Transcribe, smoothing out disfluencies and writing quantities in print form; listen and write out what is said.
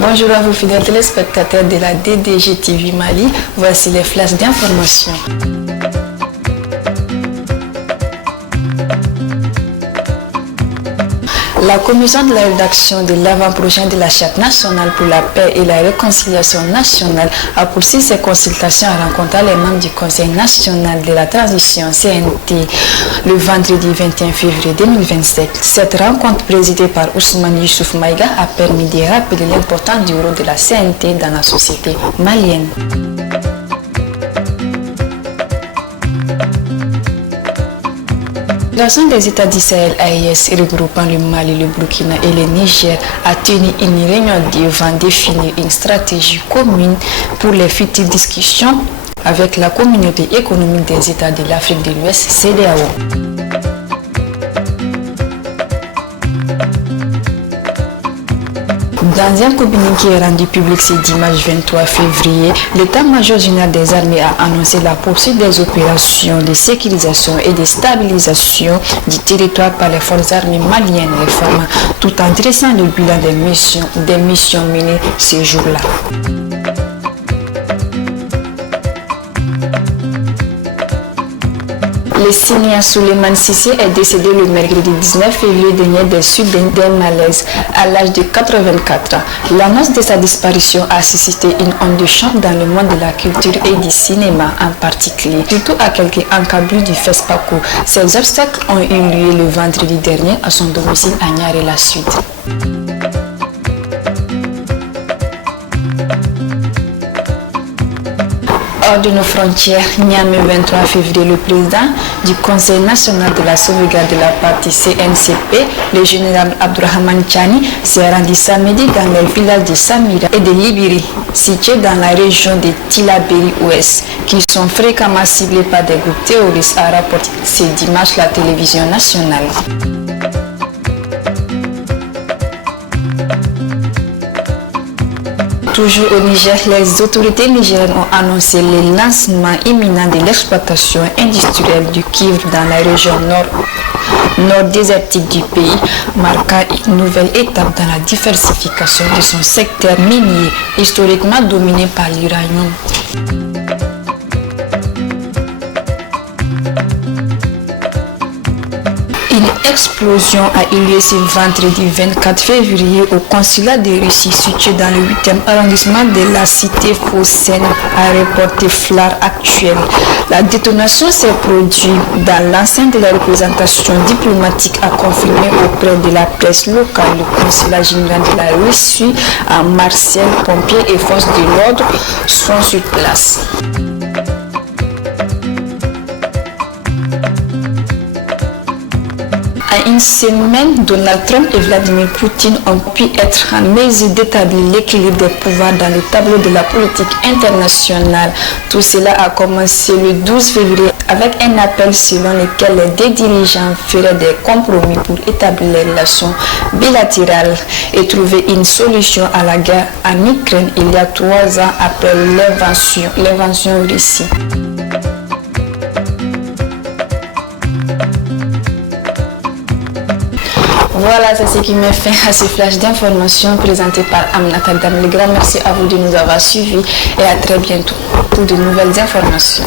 Bonjour à vous fidèles téléspectateurs de la DDG TV Mali. Voici les flashs d'information. La commission de la rédaction de l'avant-prochain de la Charte nationale pour la paix et la réconciliation nationale a poursuivi ses consultations en rencontrant les membres du Conseil national de la transition CNT le vendredi 21 février 2027. Cette rencontre présidée par Ousmane Youssouf Maïga a permis de rappeler l'importance du rôle de la CNT dans la société malienne. L'Association des États du Sahel AES regroupant le Mali, le Burkina et le Niger a tenu une réunion devant définir une stratégie commune pour les futures discussions avec la communauté économique des États de l'Afrique de l'Ouest, CEDEAO. Dans un communiqué rendu public ce dimanche 23 février, l'état-major général des armées a annoncé la poursuite des opérations de sécurisation et de stabilisation du territoire par les forces armées maliennes réformées, tout en dressant le bilan des missions menées ce jour-là. Le cinéaste Souleymane Cissé est décédé le mercredi 19 février dernier des suites d'un malaise à l'âge de 84 ans. L'annonce de sa disparition a suscité une onde de choc dans le monde de la culture et du cinéma en particulier, surtout à quelques encablures du FESPACO. Ces obstacles ont eu lieu le vendredi dernier à son domicile à Niaré-la-Sud. Hors de nos frontières, Niamey 23 février, le président du Conseil national de la sauvegarde de la partie CNCP, le général Abdourahmane Tchani, s'est rendu samedi dans les villages de Samira et de Libiri, situés dans la région de Tillabéri-Ouest, qui sont fréquemment ciblés par des groupes terroristes, a rapporté ce dimanche la télévision nationale. Toujours au Niger, les autorités nigériennes ont annoncé le lancement imminent de l'exploitation industrielle du cuivre dans la région nord-désertique du pays, marquant une nouvelle étape dans la diversification de son secteur minier, historiquement dominé par l'uranium. Une explosion a eu lieu ce vendredi 24 février au consulat de Russie situé dans le 8e arrondissement de la cité phocéenne, a reporté Flar Actuel. La détonation s'est produite dans l'enceinte de la représentation diplomatique, a confirmé auprès de la presse locale le consulat général de la Russie à Marseille. Pompiers et forces de l'ordre sont sur place. À une semaine, Donald Trump et Vladimir Poutine ont pu être en mesure d'établir l'équilibre des pouvoirs dans le tableau de la politique internationale. Tout cela a commencé le 12 février avec un appel selon lequel les deux dirigeants feraient des compromis pour établir les relations bilatérales et trouver une solution à la guerre en Ukraine il y a 3 ans après l'invasion russe. Voilà, c'est ce qui met fin à ce flash d'informations présenté par Aminata Dam. Le grand merci à vous de nous avoir suivis et à très bientôt pour de nouvelles informations.